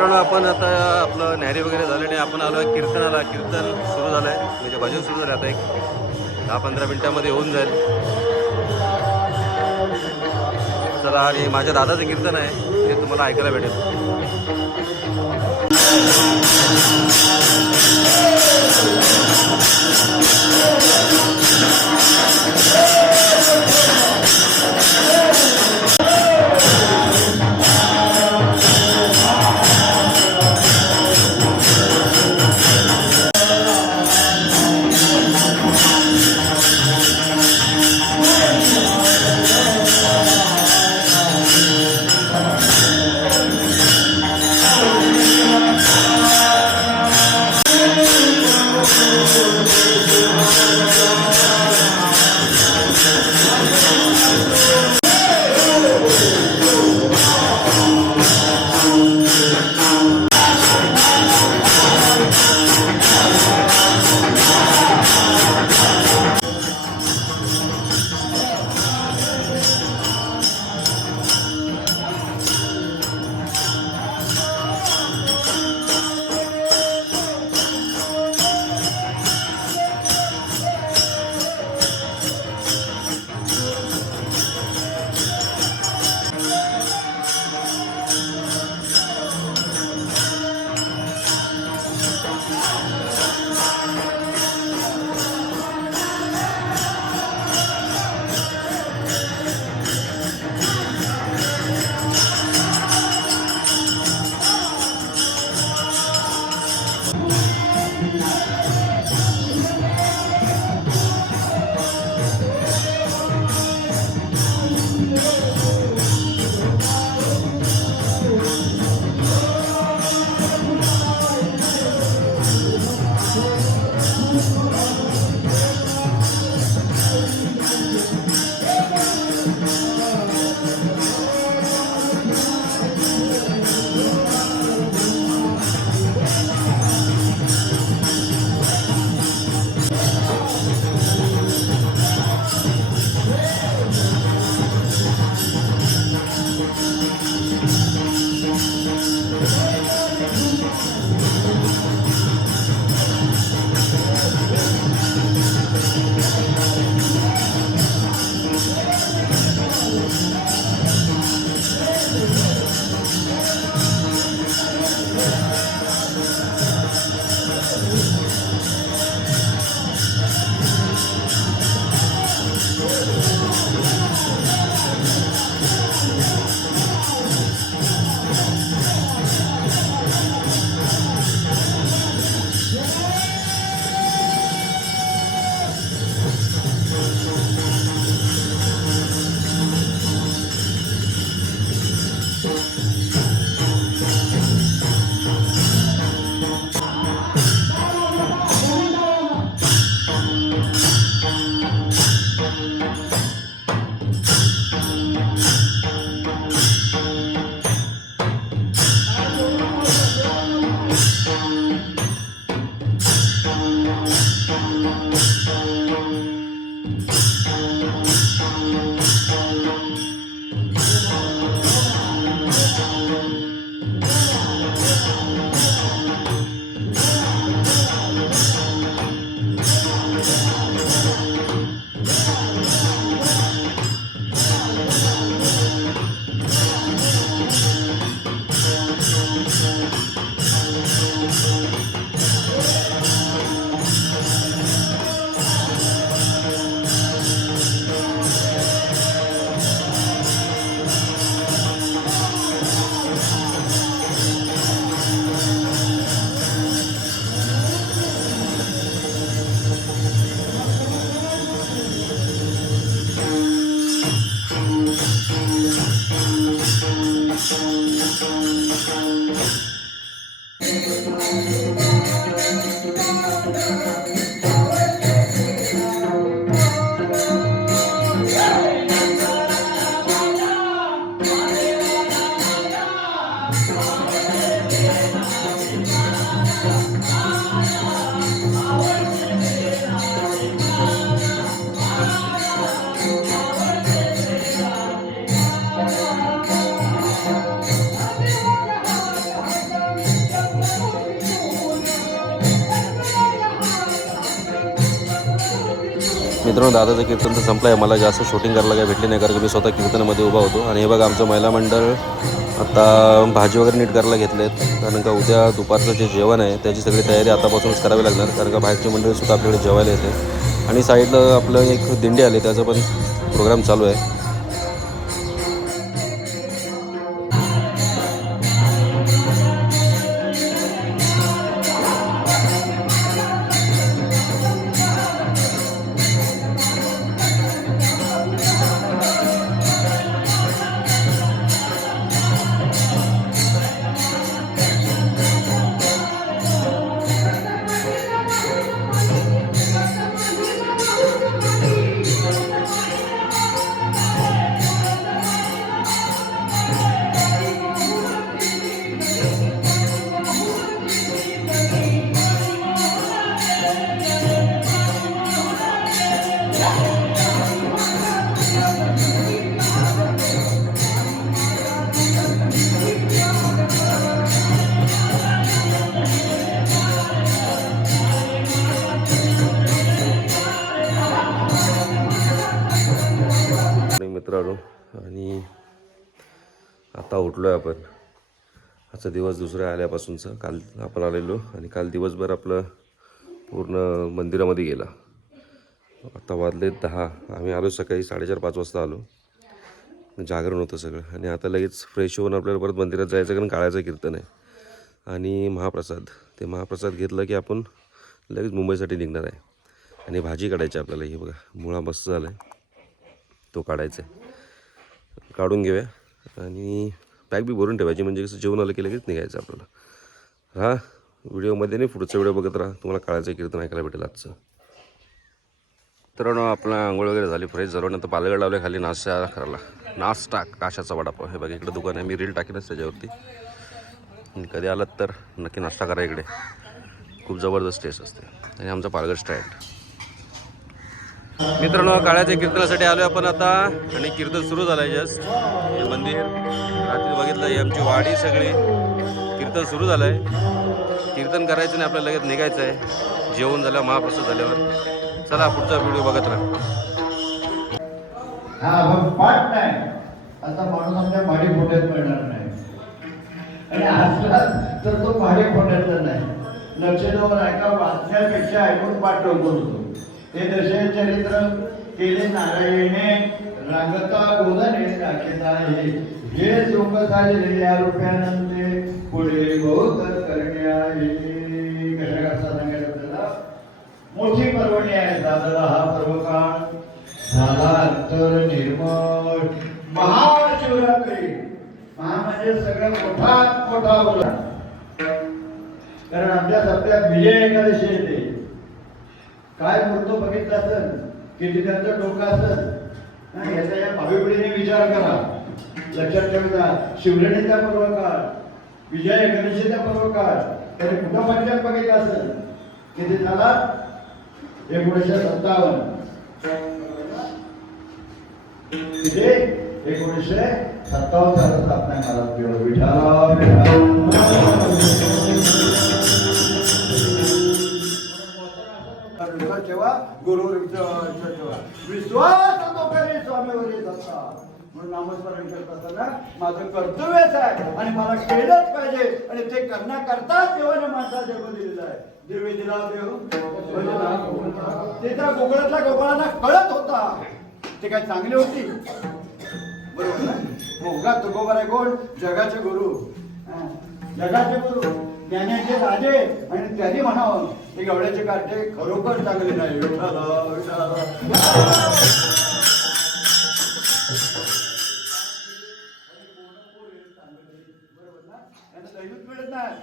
मित्रांनो, आपण आता आपलं न्यारी वगैरे झालं आणि आपण आलो आहे कीर्तनाला. कीर्तन सुरू झालं आहे, म्हणजे भजन सुरू झालं. आता एक 10-15 मिनिटामध्ये होऊन जाईल. चला, आणि माझ्या दादाचं कीर्तन आहे, ते तुम्हाला ऐकायला भेटेल. मित्रांनो दादाचं कीर्तन तर संपलं आहे. मला जास्त शूटिंग करायला काही भेटली नाही कारण की मी स्वतः कीर्तनामध्ये उभा होतो. आणि हे बघा आमचं महिला मंडळ आता भाजी वगैरे नीट करायला घेतले आहेत कारण का उद्या दुपारचं जे जेवण आहे त्याची सगळी तयारी आतापासूनच करावी लागणार कारण का बाहेरची मंडळीसुद्धा आपल्याकडे जेवायला येते. आणि साईडला आपलं एक दिंडी आली त्याचा पण प्रोग्राम चालू आहे. मित्रांनो आणि आता उठलो आहे आपण. आजचा दिवस दुसऱ्या आल्यापासूनचा. काल आपण आलेलो आणि काल दिवसभर आपलं पूर्ण मंदिरामध्ये गेला. आता वाजले 10. आम्ही आलो सकाळी 4:30-5 वाजता आलो. जागरण होतं सगळं आणि आता लगेच फ्रेश होऊन आपल्याला परत मंदिरात जायचं कारण काळाचं कीर्तन आहे. आणि ते महाप्रसाद घेतलं की आपण लगेच मुंबईसाठी निघणार आहे. आणि भाजी काढायची आपल्याला. ही बघा मुळा मस्त झाला आहे, तो काढायचा आहे. काढून घेऊया आणि पॅक बी भरून ठेवायची म्हणजे कसं जेवण आलं की लगेच निघायचं आपल्याला. हा व्हिडिओमध्ये नाही, पुढचा व्हिडिओ बघत राहा, तुम्हाला काळाचं कीर्तन ऐकायला भेटेल आजचं. मित्रांनो आपला आंघोळ वगैरे झाली, फ्रेश झालो. नंतर पालगड लावले खाली नाश्ता करायला. नाश्ता काशाचा वडापाव. हे बघा इकडे दुकान आहे, मी रील टाकेनच त्याच्यावरती. कधी आलात तर नक्की नाश्ता करा इकडे, खूप जबरदस्त टेस्ट असते. आणि आमचा पालगड स्टँड. मित्रांनो काळ्याच्या कीर्तनासाठी आलो आपण आता आणि कीर्तन सुरू झालं आहे. जस्ट हे मंदिर रात्री बघितलं, ही आमची वाडी सगळी. कीर्तन सुरू झालं आहे. कीर्तन करायचं नाही आपल्याला, लगेच निघायचं आहे जेवण झाल्यावर, महाप्रसाद झाल्यावर. चला पुढचा व्हिडिओ बघत राहा. पाठ नाही आता माणूस आमच्या भाडी फोट्यात मिळणार नाही आणि असला तर तो भाडी फोट्यातला नाही. लक्षावर ऐका, वाचण्यापेक्षा ऐकून पाठ लवकर होतो. ते दशे चरित्र केले नारायणे रागता गोधने राखिता हे लोक साजले या रुपयानंते पुढे बहुत करणे आहे. कशा करता सांगायचं आपल्याला, मोठी पर्वणी आहे. दादला हा पर्वकाळ झाला अंतर निर्मळ. महाशिवरात्री महा म्हणजे सगळं मोठा बोला. कारण आपल्या सप्त्यात विजय एकादशी येते. काय बोलतो बघितलं असेल, किती त्यांचं डोकं असेल याचा या भावी पिढीने विचार करा. लक्षात ठेवता, शिवरात्रीचा पर्व काळ, विजय एकादशीचा पर्व काळ, तरी कुठं पंचायत बघितलं असेल किती झाला? 1957. किती? 1957 साली स्थापना करा. विठाला ठेवा, गुरुवर ठेवा, विश्वास तो करी स्वामीवरी दत्ता. म्हणून नामस्मरण करत असताना माझं कर्तव्यच आहे आणि मला केलंच पाहिजे. आणि ते करण्याकरताच देवाने माणसाला जन्म दिलेला आहे. दिव्य दिला देव ते त्या गोकुळातल्या गोपाळांना कळत होता. ते काय चांगली होती, बरोबर ना? मोगा तुकोबर आहे कोण? जगाचे गुरु, जगाचे गुरु, ज्ञानाचे राजे. आणि त्यांनी म्हणावं ते गवळ्याचे काटे खरोखर चांगले नाही. मिळत नाही.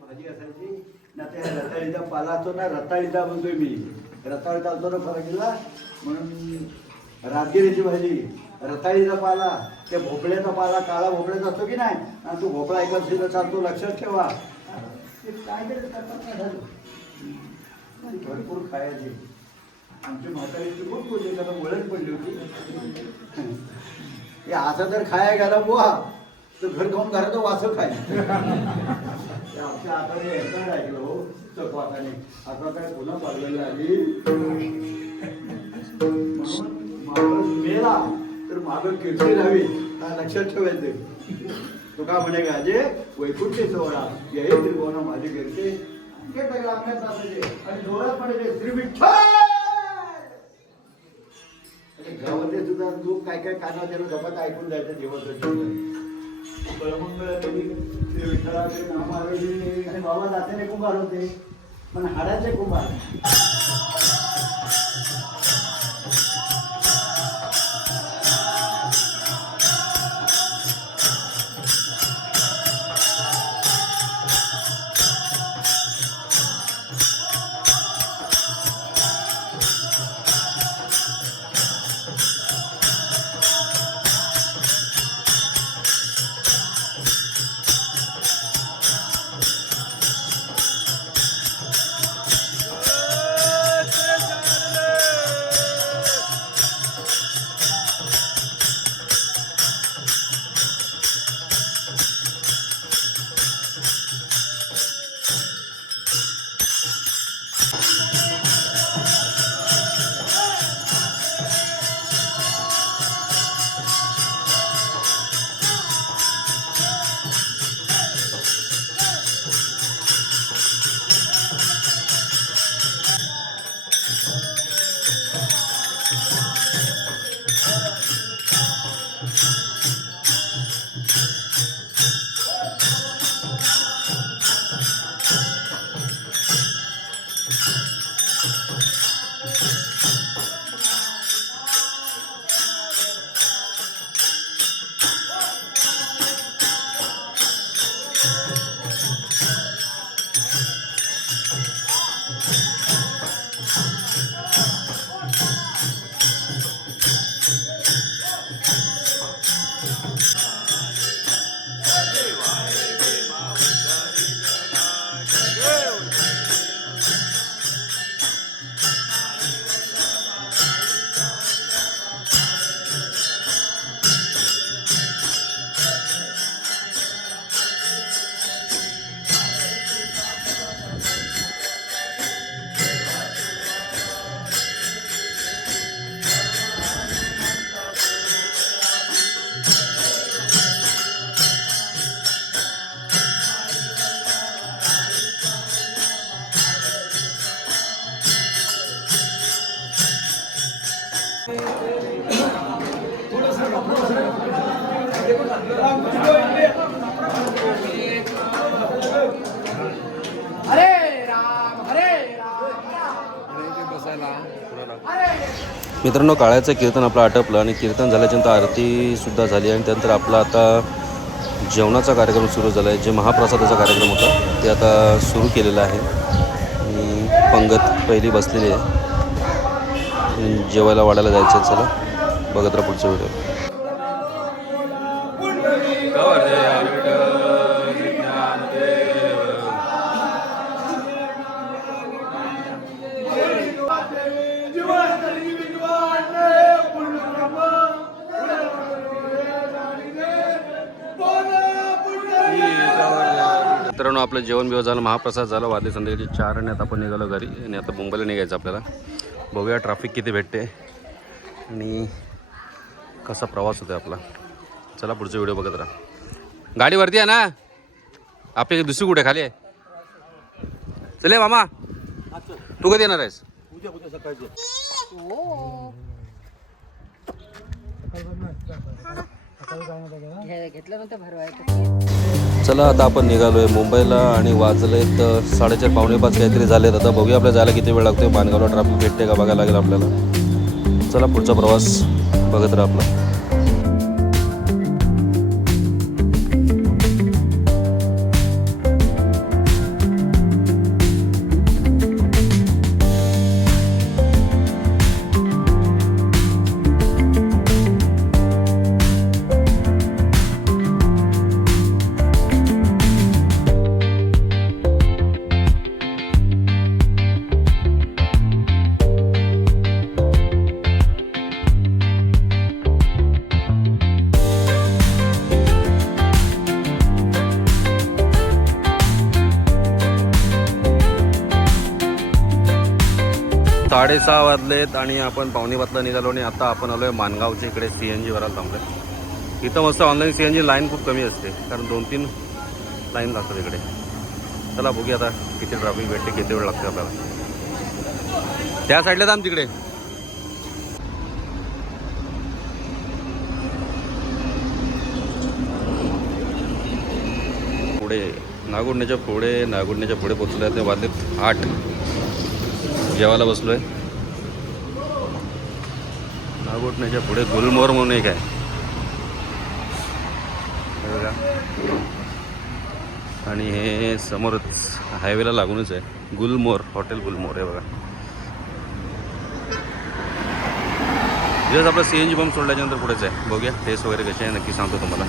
भाजी असायची ना, त्या रताळीचा पाला असतो ना, रताळीचा म्हणतोय मी, रताळी चालतो ना फरकीला. म्हणून राजगिरीची भाजी, रताळीचा पाला, त्या भोपळ्याचा पाला, काळा भोपळ्याचा असतो की नाही, आणि तो भोपळा एकादशीला चालतो, लक्षात ठेवा. काय भरपूर खायचे. आमची म्हातारीची खूप बोलली, त्याला ओळख पडली होती. हे असं जर खाया गेला बुवा तर घर खाऊन घराचं वासं खाय. आमच्या हाताने ऐकलं हो. चकवाताने आता काय पुन्हा पाडलेलं आली म्हणून माणूस मेला तर मागं कीर्ती राहावी हा लक्षात ठेवायचं. तुका म्हणे गाजे वैकुंठी सोहळा यही त्रिभुवन माझी कीर्ती ते सगळं आपल्यात असायचे आणि जोरात म्हणायचे श्री विठ्ठल. गावातले सुद्धा लोक काय काय कानावर त्याला जपात ऐकून जायचं देवाचं परमंगळ कधी श्री विठ्ठलाचे नाम आरोग्य आणि बाबा दातेने कुंभार होते पण हाडाचे कुंभार. मित्रांनो, काळ्याचं कीर्तन आपलं आटपलं आणि कीर्तन झाल्याच्यानंतर आरती सुद्धा झाली आणि त्यानंतर आपला आता जेवणाचा कार्यक्रम सुरू झाला आहे. जे महाप्रसादाचा कार्यक्रम होता ते आता सुरू केलेला आहे. आणि पंगत पहिली बसलेली आहे. जेवायला वाढायला जायचं आहे. चला बघत राहा पुढचा व्हिडिओ. मित्रांनो, आपलं जेवण बिवण झालं, महाप्रसाद झाला, वाजले संध्याकाळी 4 आणि आता आपण निघालो घरी. आणि आता मुंबईला निघायचं आपल्याला. बघूया ट्रॅफिक किती भेटते आणि कसा प्रवास होतो आपला. चला पुढचा व्हिडिओ बघत राहा. गाडी वरती आहे ना आपली, दुसरी कुठे खाली आहे? चले मामा, तू कधी येणार आहेस? उद्या सकाळची. चला आता आपण निघालोय मुंबईला आणि वाजले तर 4:30 पावणे 5 काहीतरी झालेत. आता बघूया आपल्याला जायला किती वेळ लागतोय. माणगावला ट्रॅफिक भेटते का बघायला लागेल आपल्याला. चला पुढचा प्रवास बघत राहा आपला. 6:30 वाजलेत आणि आपण पावणेपाचला निघालो आणि आता आपण आलो आहे मानगावच्या इकडे CNG भरायला थांबलो. इथं मस्त ऑनलाईन CNG लाईन खूप कमी असते, कारण 2-3 लाईन लागतात इकडे. चला बघूया आता किती ट्रॅफिक भेटते, किती वेळ लागते आपल्याला. त्या साईडला थांब तिकडे. पुढे नागोडण्याच्या पुढे पोचलो आहे. ते वाजलेत 8. जेवायला बसलो आहे. नागोठण्याच्या पुढे गुलमोहर म्हणून एक आहे, हे बघा. आणि हे समोरच हायवेला लागूनच आहे गुलमोहर, हॉटेल गुलमोहर आहे बघा. जस्ट आपला CNG पंप सोडल्याच्यानंतर पुढेच आहे. बघूया टेस्ट वगैरे कशी आहे नक्की सांगतो तुम्हाला.